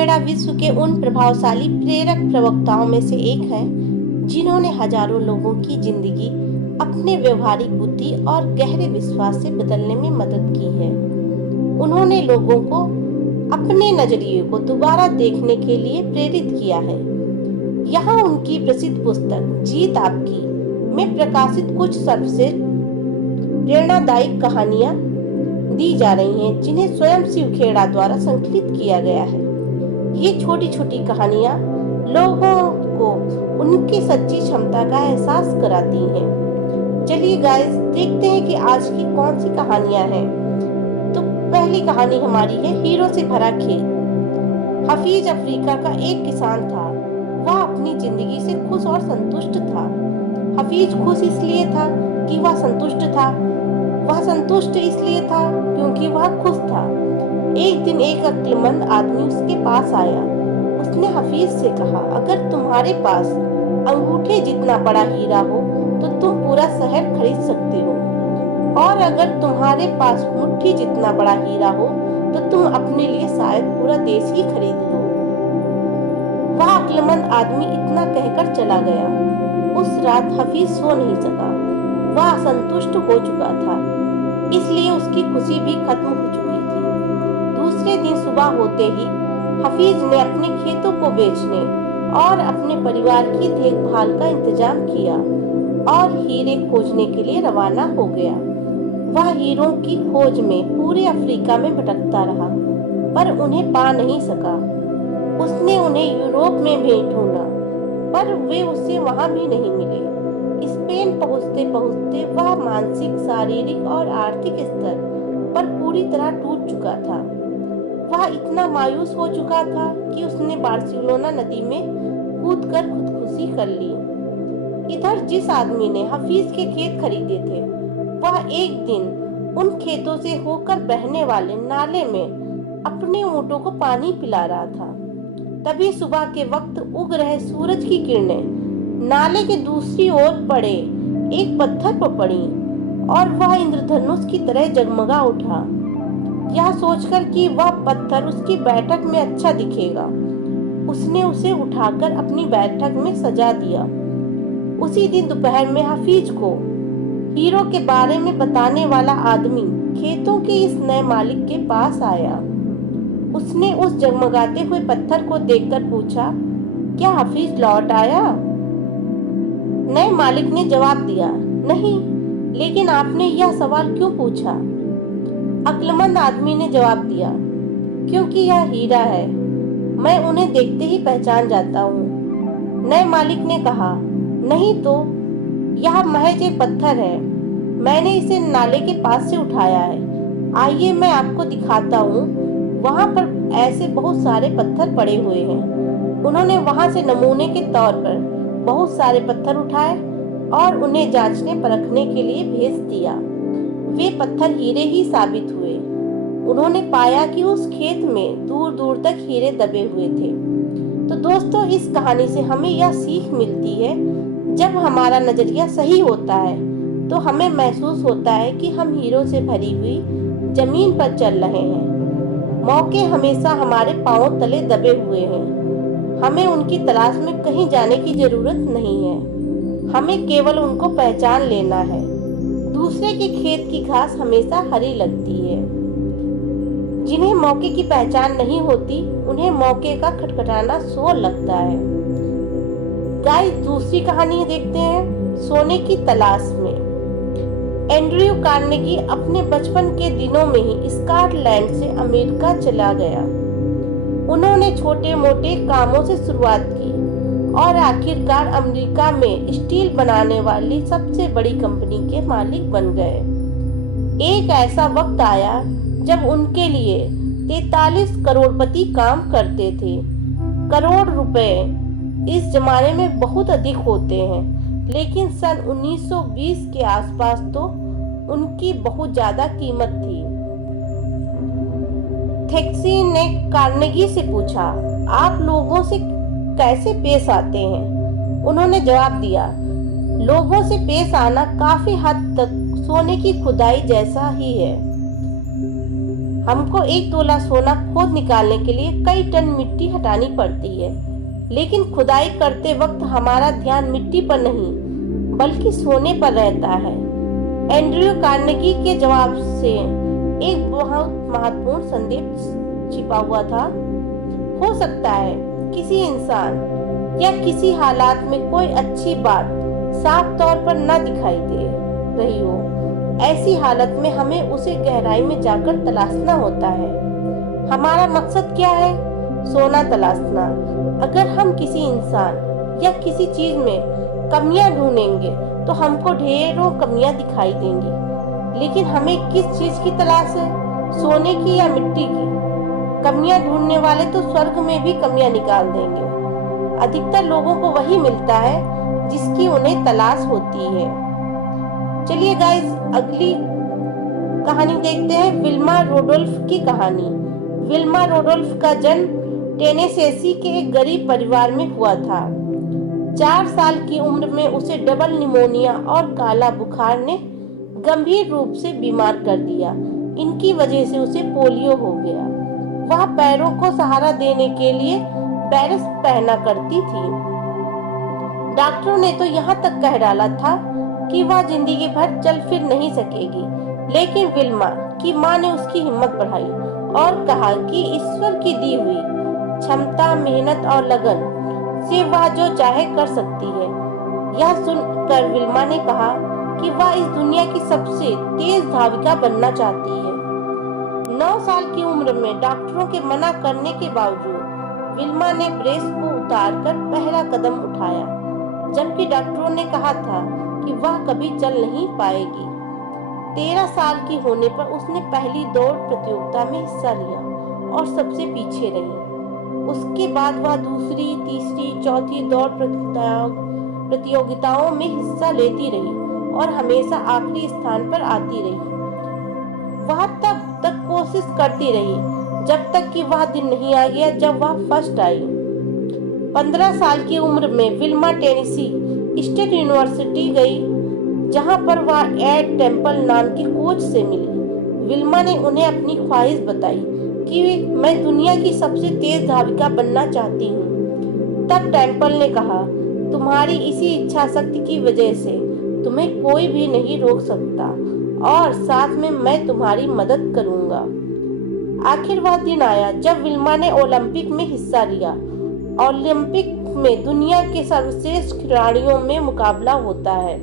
खेड़ा विश्व के उन प्रभावशाली प्रेरक प्रवक्ताओं में से एक हैं जिन्होंने हजारों लोगों की जिंदगी अपने व्यवहारिक बुद्धि और गहरे विश्वास से बदलने में मदद की है। उन्होंने लोगों को अपने नजरिए को दोबारा देखने के लिए प्रेरित किया है। यहाँ उनकी प्रसिद्ध पुस्तक जीत आपकी में प्रकाशित कुछ सर्वश्रेष्ठ प्रेरणादायक कहानियां दी जा रही हैं, जिन्हें स्वयं शिव खेड़ा द्वारा संकलित किया गया है। ये छोटी छोटी कहानियां लोगों को उनकी सच्ची क्षमता का एहसास कराती हैं। चलिए गाइस, देखते हैं कि आज की कौन सी कहानियां हैं। तो पहली कहानी हमारी है हीरो से भरा खेत। हफीज अफ्रीका का एक किसान था। वह अपनी जिंदगी से खुश और संतुष्ट था। हफीज खुश इसलिए था कि वह संतुष्ट था। वह संतुष्ट इसलिए था क्योंकि वह खुश था। एक दिन एक अक्लमंद आदमी उसके पास आया। उसने हफीज से कहा, अगर तुम्हारे पास अंगूठे जितना बड़ा हीरा हो तो तुम पूरा शहर खरीद सकते हो, और अगर तुम्हारे पास मुट्ठी जितना बड़ा हीरा हो तो तुम अपने लिए शायद पूरा देश ही खरीद लो। वह अक्लमंद आदमी इतना कहकर चला गया। उस रात हफीज सो नहीं सका। वह असंतुष्ट हो चुका था, इसलिए उसकी खुशी भी खत्म हो चुकी थी। दूसरे दिन सुबह होते ही हफीज ने अपने खेतों को बेचने और अपने परिवार की देखभाल का इंतजाम किया और हीरे खोजने के लिए रवाना हो गया। वह हीरों की खोज में पूरे अफ्रीका में भटकता रहा, पर उन्हें पा नहीं सका। उसने उन्हें यूरोप में भी ढूंढा, पर वे उसे वहां भी नहीं मिले। स्पेन पहुंचते पहुंचते वह मानसिक, शारीरिक और आर्थिक स्तर पर पूरी तरह टूट चुका था। वह इतना मायूस हो चुका था कि उसने बार्सिलोना नदी में कूदकर खुदकुशी कर ली। इधर जिस आदमी ने हफीज के खेत खरीदे थे, वह एक दिन उन खेतों से होकर बहने वाले नाले में अपने ऊँटों को पानी पिला रहा था। तभी सुबह के वक्त उग रहे सूरज की किरणें नाले के दूसरी ओर पड़े एक पत्थर पर पड़ी और वह इंद्रधनुष की तरह जगमगा उठा। यह सोचकर कि वह पत्थर उसकी बैठक में अच्छा दिखेगा, उसने उसे उठाकर अपनी बैठक में सजा दिया। उसी दिन दोपहर में हफीज को हीरो के बारे में बताने वाला आदमी खेतों के इस नए मालिक के पास आया। उसने उस जगमगाते हुए पत्थर को देखकर पूछा, क्या हफीज लौट आया? नए मालिक ने जवाब दिया, नहीं, लेकिन आपने यह सवाल क्यों पूछा? अक्लमंद आदमी ने जवाब दिया, क्योंकि यह हीरा है, मैं उन्हें देखते ही पहचान जाता हूँ। नए मालिक ने कहा, नहीं तो यह महज एक पत्थर है, मैंने इसे नाले के पास से उठाया है। आइए मैं आपको दिखाता हूँ। वहाँ पर ऐसे बहुत सारे पत्थर पड़े हुए हैं। उन्होंने वहाँ से नमूने के तौर पर बहुत सारे पत्थर उठाए और उन्हें जांचने परखने के लिए भेज दिया। वे पत्थर हीरे ही साबित हुए। उन्होंने पाया कि उस खेत में दूर दूर तक हीरे दबे हुए थे। तो दोस्तों, इस कहानी से हमें यह सीख मिलती है, जब हमारा नजरिया सही होता है तो हमें महसूस होता है कि हम हीरों से भरी हुई जमीन पर चल रहे हैं। मौके हमेशा हमारे पांवों तले दबे हुए हैं। हमें उनकी तलाश में कहीं जाने की जरूरत नहीं है, हमें केवल उनको पहचान लेना है। दूसरे के खेत की घास हमेशा हरी लगती है। जिन्हें मौके की पहचान नहीं होती, उन्हें मौके का खटखटाना शोर लगता है। गाइस, दूसरी कहानी देखते हैं, सोने की तलाश में। एंड्रयू कार्नेगी अपने बचपन के दिनों में ही स्कॉटलैंड से अमेरिका चला गया। उन्होंने छोटे मोटे कामों से शुरुआत की और आखिरकार अमेरिका में स्टील बनाने वाली सबसे बड़ी कंपनी के मालिक बन गए। एक ऐसा वक्त आया जब उनके लिए 43 करोड़पति काम करते थे। करोड़ रुपए इस जमाने में बहुत अधिक होते हैं, लेकिन सन 1920 के आसपास तो उनकी बहुत ज्यादा कीमत थी। थेक्सी ने कार्नेगी से पूछा, आप लोगों से कैसे पेश आते हैं? उन्होंने जवाब दिया, लोगों से पेश आना काफी हद तक सोने की खुदाई जैसा ही है। हमको 1 तोला सोना खोद निकालने के लिए कई टन मिट्टी हटानी पड़ती है, लेकिन खुदाई करते वक्त हमारा ध्यान मिट्टी पर नहीं बल्कि सोने पर रहता है। एंड्रयू कार्नेगी के जवाब से एक बहुत महत्वपूर्ण संदेश छिपा हुआ था। हो सकता है किसी इंसान या किसी हालात में कोई अच्छी बात साफ तौर पर न दिखाई दे रही हो, ऐसी हालत में हमें उसे गहराई में जाकर तलाशना होता है। हमारा मकसद क्या है? सोना तलाशना। अगर हम किसी इंसान या किसी चीज में कमियां ढूंढेंगे तो हमको ढेरों कमियां दिखाई देंगी, लेकिन हमें किस चीज की तलाश है, सोने की या मिट्टी की? कमियां ढूंढने वाले तो स्वर्ग में भी कमियां निकाल देंगे। अधिकतर लोगों को वही मिलता है जिसकी उन्हें तलाश होती है। चलिए गाइस, अगली कहानी देखते हैं, विल्मा रोडोल्फ की कहानी। विल्मा रोडोल्फ का जन्म टेनेसेसी के एक गरीब परिवार में हुआ था। 4 साल की उम्र में उसे डबल निमोनिया और काला बुखार ने गंभीर रूप से बीमार कर दिया। इनकी वजह से उसे पोलियो हो गया। वह पैरों को सहारा देने के लिए बैरस पहना करती थी। डॉक्टरों ने तो यहाँ तक कह डाला था कि वह जिंदगी भर चल फिर नहीं सकेगी, लेकिन विल्मा की माँ ने उसकी हिम्मत बढ़ाई और कहा कि ईश्वर की दी हुई क्षमता, मेहनत और लगन से वह जो चाहे कर सकती है। यह सुनकर विल्मा ने कहा कि वह इस दुनिया की सबसे तेज धाविका बनना चाहती है। 9 साल की उम्र में डॉक्टरों के मना करने के बावजूद विल्मा ने ब्रेस को उतारकर पहला कदम उठाया, जबकि डॉक्टरों ने कहा था कि वह कभी चल नहीं पाएगी। 13 साल की होने पर उसने पहली दौड़ प्रतियोगिता में हिस्सा लिया और सबसे पीछे रही। उसके बाद वह दूसरी, तीसरी, चौथी दौड़ प्रतियोगिताओं में हिस्सा लेती रही और हमेशा आखिरी स्थान पर आती रही। वह तब तक कोशिश करती रही जब तक कि वह दिन नहीं आ गया जब वह फर्स्ट आई। 15 साल की उम्र में विल्मा टेनेसी स्टेट यूनिवर्सिटी गई, जहां पर वह एड टेम्पल नाम के कोच से मिली। विल्मा ने उन्हें अपनी ख्वाहिश बताई कि मैं दुनिया की सबसे तेज धाविका बनना चाहती हूँ। तब टेम्पल ने कहा, तुम्हारी इसी इच्छा शक्ति की वजह से तुम्हें कोई भी नहीं रोक सकता और साथ में मैं तुम्हारी मदद करूंगा। आखिर वह दिन आया जब विल्मा ने ओलंपिक में हिस्सा लिया। ओलंपिक में दुनिया के सर्वश्रेष्ठ खिलाड़ियों में मुकाबला होता है।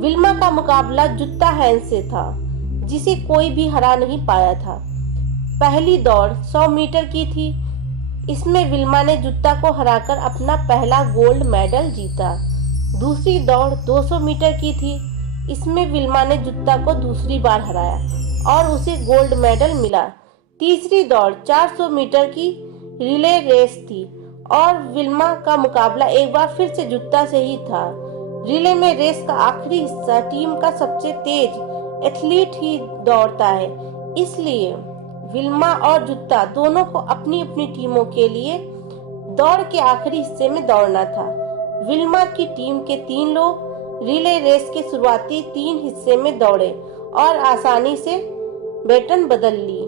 विल्मा का मुकाबला जुत्ता हैंस से था, जिसे कोई भी हरा नहीं पाया था। पहली दौड़ 100 मीटर की थी। इसमें विल्मा ने जुत्ता को हराकर अपना पहला गोल्ड मेडल जीता। दूसरी दौड़ 200 मीटर की थी। इसमें विल्मा ने जुत्ता को दूसरी बार हराया और उसे गोल्ड मेडल मिला। तीसरी दौड़ 400 मीटर की रिले रेस थी और विल्मा का मुकाबला एक बार फिर से जुत्ता से ही था। रिले में रेस का आखिरी हिस्सा टीम का सबसे तेज एथलीट ही दौड़ता है, इसलिए विल्मा और जुत्ता दोनों को अपनी अपनी टीमों के लिए दौड़ के आखिरी हिस्से में दौड़ना था। विल्मा की टीम के 3 लोग रिले रेस के शुरुआती 3 हिस्से में दौड़े और आसानी से बैटन बदल ली।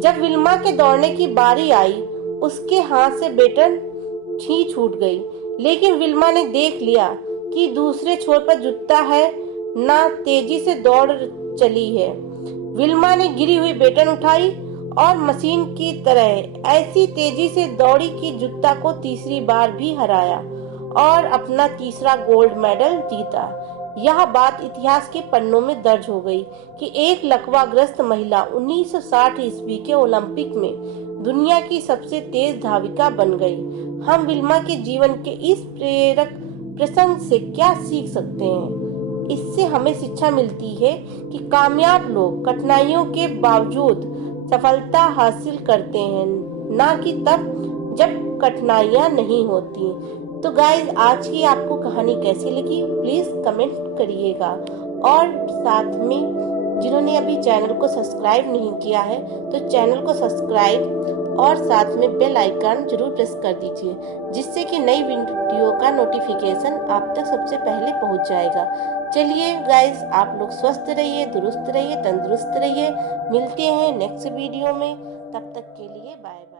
जब विल्मा के दौड़ने की बारी आई, उसके हाथ से बैटन ही छूट गई, लेकिन विल्मा ने देख लिया कि दूसरे छोर पर जुत्ता है, ना तेजी से दौड़ चली है। विल्मा ने गिरी हुई बैटन उठाई और मशीन की तरह ऐसी तेजी से दौड़ी कि जुत्ता को तीसरी बार भी हराया और अपना तीसरा गोल्ड मेडल जीता। यह बात इतिहास के पन्नों में दर्ज हो गई कि एक लकवाग्रस्त महिला 1960 ईस्वी के ओलंपिक में दुनिया की सबसे तेज धाविका बन गई। हम विल्मा के जीवन के इस प्रेरक प्रसंग से क्या सीख सकते हैं? इससे हमें शिक्षा मिलती है कि कामयाब लोग कठिनाइयों के बावजूद सफलता हासिल करते हैं, ना कि तब जब कठिनाइयां नहीं होती। तो गाइज, आज की आपको कहानी कैसी लगी प्लीज कमेंट करिएगा और साथ में जिन्होंने अभी चैनल को सब्सक्राइब नहीं किया है तो चैनल को सब्सक्राइब और साथ में बेल आइकन जरूर प्रेस कर दीजिए, जिससे कि नई वीडियो का नोटिफिकेशन आप तक सबसे पहले पहुंच जाएगा। चलिए गाइस, आप लोग स्वस्थ रहिए, दुरुस्त रहिए, तंदुरुस्त रहिए। मिलते हैं नेक्स्ट वीडियो में, तब तक के लिए बाय बाय।